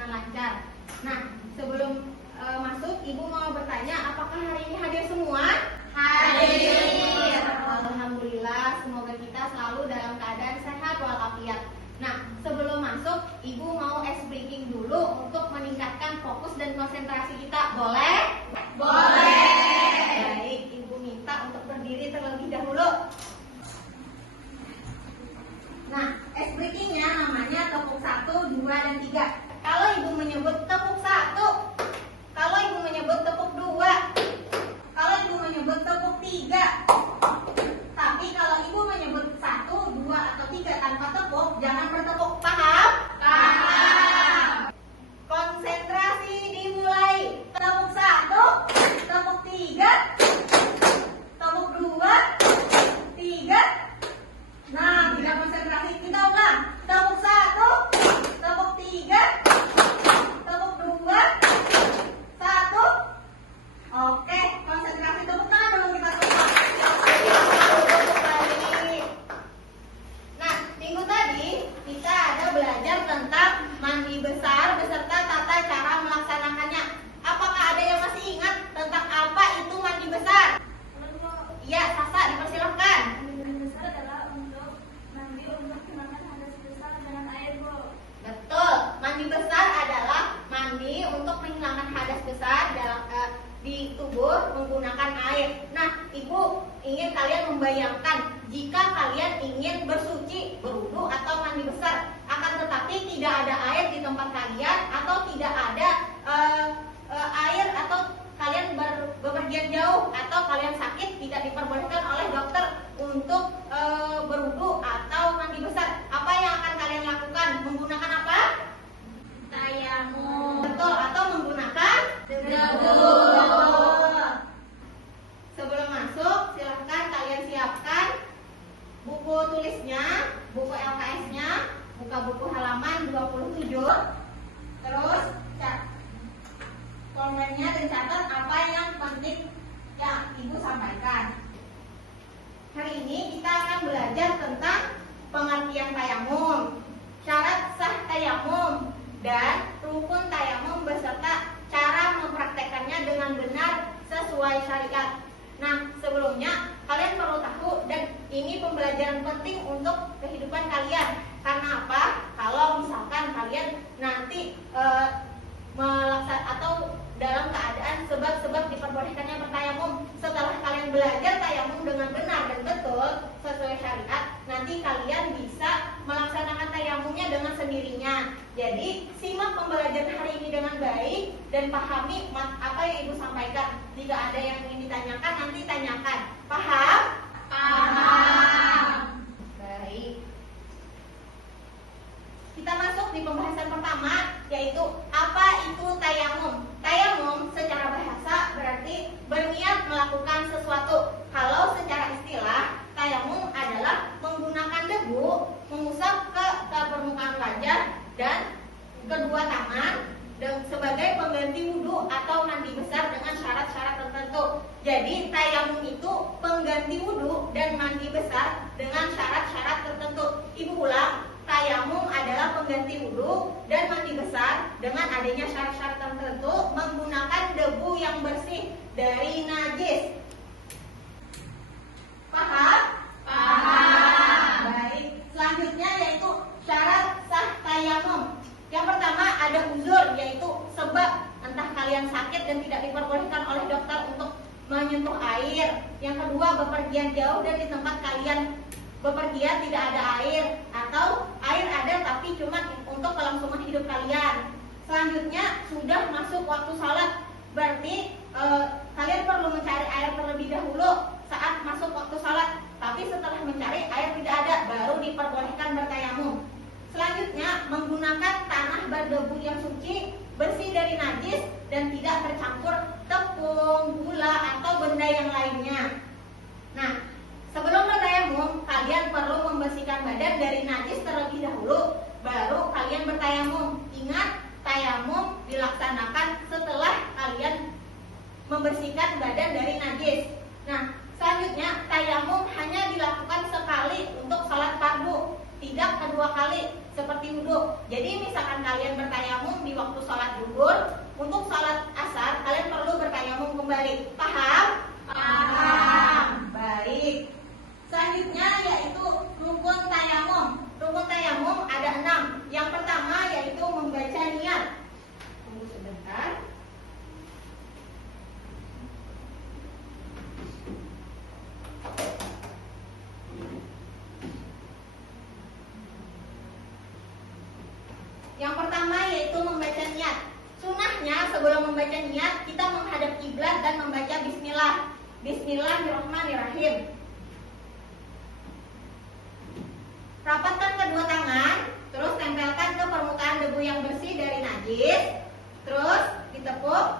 dengan lancar. Nah, sebelum masuk, Ibu mau bertanya, apakah hari ini hadir semua? Hadir. Alhamdulillah, semoga kita selalu dalam keadaan sehat walafiat. Nah, sebelum masuk, Ibu mau ice breaking dulu untuk meningkatkan fokus dan konsentrasi kita. Boleh? Boleh. Baik, Ibu minta untuk berdiri terlebih dahulu. Nah, ice breakingnya namanya tepuk 1, 2, dan 3. Kalau Ibu menyebut tepuk 1, kalau Ibu menyebut tepuk 2, kalau Ibu menyebut tepuk 3, tapi kalau Ibu menyebut 1, 2, atau 3 tanpa tepuk, jangan bertepuk. Paham? Paham. Konsentrasi dimulai. Tepuk 1, tepuk 3, tepuk 2, 3. Nah, tidak konsentrasi, kita ulang. Tepuk 1, tepuk 3, tepuk 2, 1. Oke, konsentrasi, tepuk tangan dulu kita semua. Nah, minggu tadi kita ada belajar tentang mandi besar beserta tata cara melaksanakannya. Apakah ada yang masih ingat tentang apa itu mandi besar? Iya, Sasa, dipersilahkan. Mandi besar adalah untuk mandi untuk menghilangkan hadas besar dengan air, Bu. Betul, mandi besar adalah mandi untuk menghilangkan hadas besar di tubuh menggunakan air. Nah, Ibu ingin kalian membayangkan jika kalian ingin bersuci, berwudu atau mandi besar, akan tetapi tidak ada air di tempat kalian atau tidak ada air atau kalian bepergian jauh atau kalian sakit, tidak diperbolehkan oleh dokter untuk berwudu atau mandi besar. Apa yang akan kalian lakukan? Menggunakan apa? Tayamum. Betul, atau menggunakan Debu. Sebelum masuk, silahkan kalian siapkan buku tulisnya, buku LKS-nya, buka buku halaman 27. Terus komennya dan catat apa yang penting yang Ibu sampaikan. Hari ini kita akan belajar tentang pengertian tayamum, syarat sah tayamum, dan rukun tayamum beserta cara mempraktekannya dengan benar sesuai syariat. Nah, sebelumnya kalian perlu tahu, dan ini pembelajaran penting untuk kehidupan kalian. Karena apa? Kalau misalkan kalian nanti atau dalam keadaan sebab-sebab diperbolehkannya bertayamum, setelah kalian belajar tayamum dengan benar dan betul sesuai syariat, nanti kalian bisa melaksanakan tayamumnya dengan sendirinya. Jadi simak pembelajaran hari ini dengan baik dan pahami apa yang Ibu sampaikan. Jika ada yang ingin ditanyakan, nanti tanyakan. Paham? Paham. Baik. Kita masuk di pembahasan pertama, yaitu apa itu tayamum. Tayamum secara bahasa berarti berniat melakukan sesuatu. Kalau secara istilah, tayamum adalah menggunakan debu mengusap ke permukaan wajah dan kedua tangan dan sebagai pengganti wudhu atau mandi besar dengan syarat-syarat tertentu. Jadi tayamum itu pengganti wudhu dan mandi besar dengan syarat-syarat tertentu. Ibu ulang, tayamum adalah pengganti wudhu dan mandi besar dengan adanya syarat-syarat tertentu menggunakan debu yang bersih dari najis. Paham? Paham. Baik. Selanjutnya yaitu syarat sah tayamum. Yang pertama ada uzur, yaitu sebab entah kalian sakit dan tidak diperbolehkan oleh dokter untuk menyentuh air. Yang kedua bepergian jauh dan di tempat kalian bepergian tidak ada air, atau air ada tapi cuma untuk kelangsungan hidup kalian. Selanjutnya sudah masuk waktu salat, berarti kalian perlu mencari air terlebih dahulu saat masuk waktu salat. Tapi setelah mencari air tidak ada, baru diperbolehkan bertayamum. Selanjutnya menggunakan tanah berdebu yang suci, bersih dari najis dan tidak tercampur tepung, gula atau benda yang lainnya. Nah, sebelum bertayamum, kalian perlu membersihkan badan dari najis terlebih dahulu, baru kalian bertayamum. Ingat, tayamum dilaksanakan setelah kalian membersihkan badan dari najis. Nah, selanjutnya tayamum hanya dilakukan sekali untuk salat fardu, tidak kedua kali. seperti wudhu. Jadi misalkan kalian bertayamum di waktu sholat zuhur, untuk sholat asar kalian perlu bertayamum kembali. Paham? Paham. Baik. Selanjutnya yaitu rukun tayamum. Rukun tayamum ada 6. Yang pertama yaitu membaca niat. Tunggu sebentar. Yang pertama yaitu membaca niat. Sunnahnya sebelum membaca niat kita menghadap kiblat dan membaca bismillah. Bismillahirrahmanirrahim. Rapatkan kedua tangan, terus tempelkan ke permukaan debu yang bersih dari najis, terus ditepuk.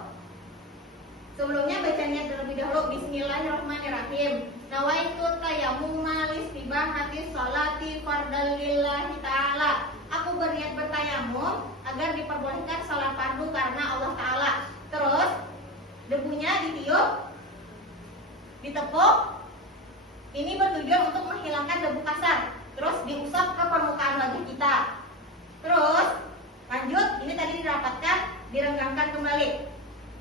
Sebelumnya baca niat terlebih dahulu. Bismillahirrahmanirrahim. Nawaitu tayammuma listibahati sholati fardal lillahi ta'ala. Aku berniat bertayamum agar diperbolehkan sholat fardu karena Allah Ta'ala. Terus debunya ditiup, ditepuk. Ini bertujuan untuk menghilangkan debu kasar. Terus diusap ke permukaan wajah kita. Terus lanjut, ini tadi dirapatkan, direnggangkan kembali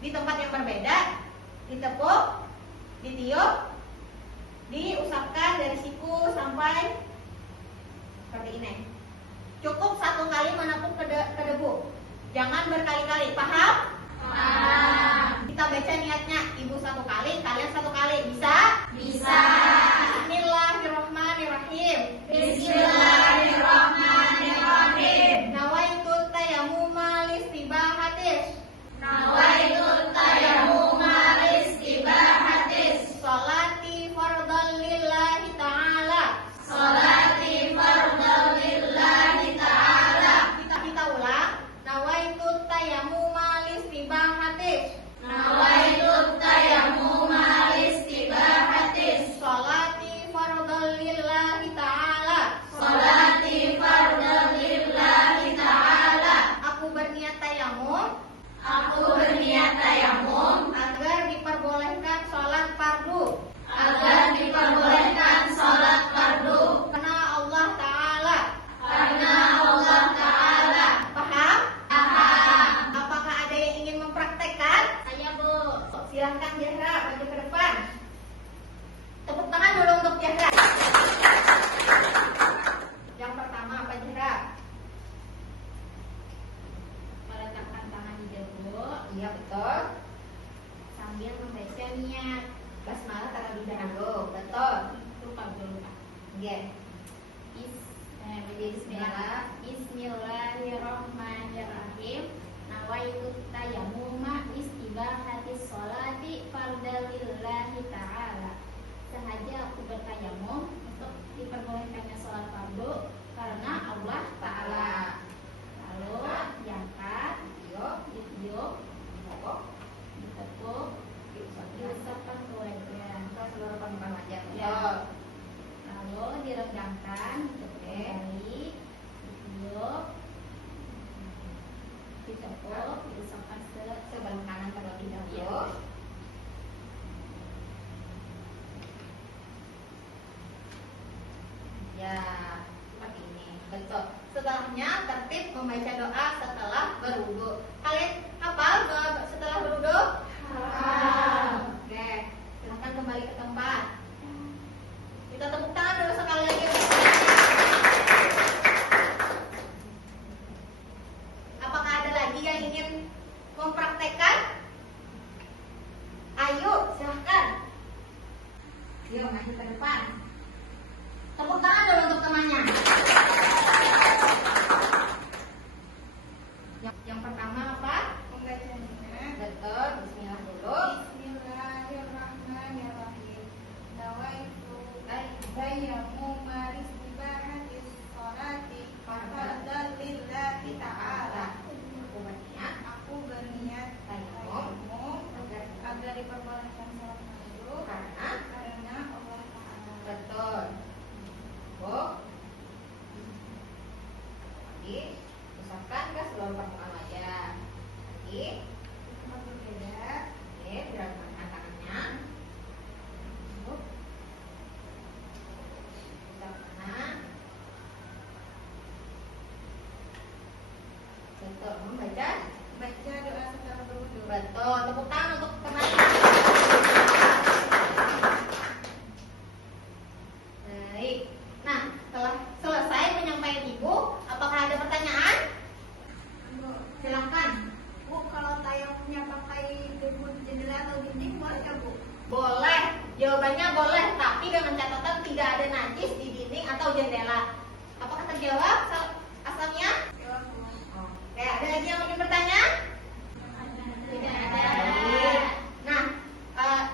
di tempat yang berbeda, ditepuk, ditiup, diusapkan dari siku sampai seperti ini. Cukup 1 kali menepuk ke debu, jangan berkali-kali. Paham? Paham. Kita baca niatnya, ibu 1 kali, kalian 1 kali. Bisa? Bisa. Bismillahirrahmanirrahim. Bismillahirrahmanirrahim. Nawaitu tayammuma listibahatis. Nawaitu tayammuma listibahatis. Sholati fardal lillahi ta'ala. Sholati fardal lillahi ta'ala. Kita ulang. Nawaitu tayammuma listibahatis. Nawaitu tayammuma listibahatis. Sholati fardal lillahi ta'ala. Sholati fardal lillahi ta'ala. Aku berniat tayamum. Aku berniat tayamum agar diperbolehkan sholat fardu. Agar diperbolehkan sholat fardu karena Allah Ta'ala. Karena Allah Ta'ala. Paham? Paham. Apakah ada yang ingin mempraktekkan? Saya, Bu. Silahkan Zahra, maju ke depan. Tepuk tangan dulu untuk Zahra. Yang pertama apa, Zahra? Meletakkan tangan di debu. Iya, betul. Sambil membaca niat. Basmalah taruh di dahulu. Betul. Lupa. Iya. Bismillah. Bismillahirrahmanirrahim. Nawaitu tayammuma istibahatis sholati fardal lillahi ta'ala. Sengaja aku bertayamum untuk diperbolehkannya sholat fardu karena Allah Ta'ala. Lalu diangkat, ditiup, ditepuk, diusapkan ke wajah, ke seluruh permukaan wajah. Ya. Lalu direnggangkan, kembali, ditiup, ditepuk, diusapkan sebelah kanan terlebih dahulu. Ya, seperti ini. Betul. Setelahnya tertib membaca doa setelah berwudu. Kalian hafal doa setelah berwudu? Hafal. Oke, silahkan kembali ke tempat. Kita tepuk tangan dulu sekali lagi. Apakah ada lagi yang ingin mempraktekkan? Ayo, silahkan. Yuk, maju ke depan. Tepuk tangan dulu untuk temannya. Yang pertama apa? Membacanya. Betul, bismillah dulu. Bismillahirrahmanirrahim. Nawaitu tayammuma listibahatis sholati fardal lillahi ta'ala. Aku berniat tayamum agar diperbolehkan sholat fardu karena Allah Ta'ala. Betul. Usapkan ke seluruh permukaan wajah. Tempat berbeda. Gerakan tangannya. Usap kanan. dijawab? Asalnya? Oke, ada lagi yang ingin bertanya? Tidak ada. Nah,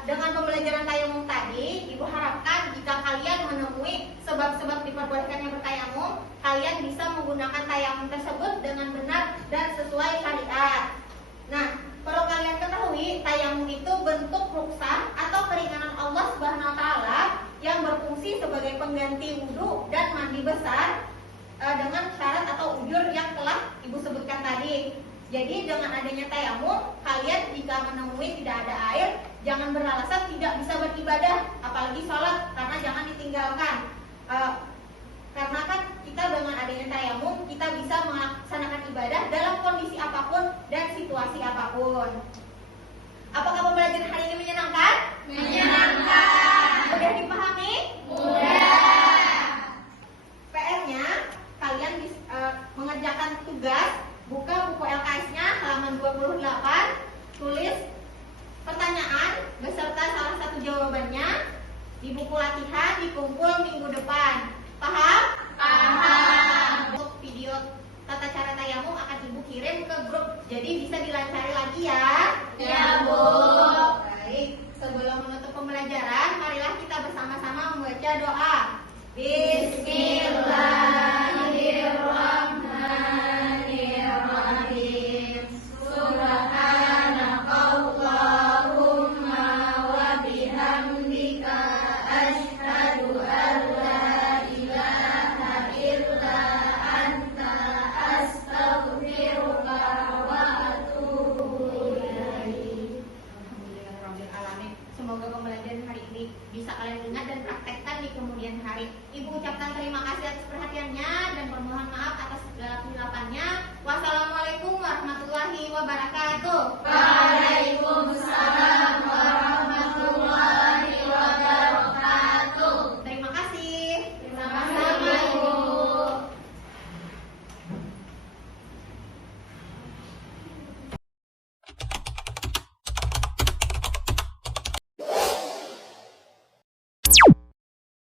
dengan pembelajaran tayamum tadi, Ibu harapkan jika kalian menemui sebab-sebab diperbolehkannya bertayamum, kalian bisa menggunakan tayamum tersebut dengan benar dan sesuai syariat. Nah, perlu kalian ketahui, tayamum itu bentuk rukhsah atau keringanan Allah Subhanahu wa taala yang berfungsi sebagai pengganti wudhu dan mandi besar dengan syarat atau ujur yang telah Ibu sebutkan tadi. Jadi dengan adanya tayamum, kalian jika menemui tidak ada air, jangan beralasan tidak bisa beribadah, apalagi sholat, karena jangan ditinggalkan. Karena kan kita dengan adanya tayamum, kita bisa melaksanakan ibadah dalam kondisi apapun dan situasi apapun. Apakah pembelajaran hari ini menyenangkan? Menyenangkan. Mudah dipahami? Mudah. PR-nya, kalian mengerjakan tugas, buka buku LKS-nya halaman 28, tulis pertanyaan beserta salah satu jawabannya di buku latihan dikumpul minggu depan. Paham? Paham. Untuk video tata cara tayamum akan Ibu kirim ke grup, jadi bisa dilancari lagi ya. Ya, Bu. Baik, sebelum menutup pembelajaran, marilah kita bersama-sama membaca doa. Bismillahirrahmanirrahim. Subhanakallahumma wa bihamdika asyhadu an la ilaha illa anta astaghfiruka wa atubu ilaik. Alhamdulillahirabbil alamin. Semoga pembelajaran hari ini bisa kalian ingat dan praktekkan di kemudian hari. Ibu ucapkan terima kasih atas perhatiannya dan permohonan maaf atas segala kesilapannya. Wassalamualaikum warahmatullahi wabarakatuh.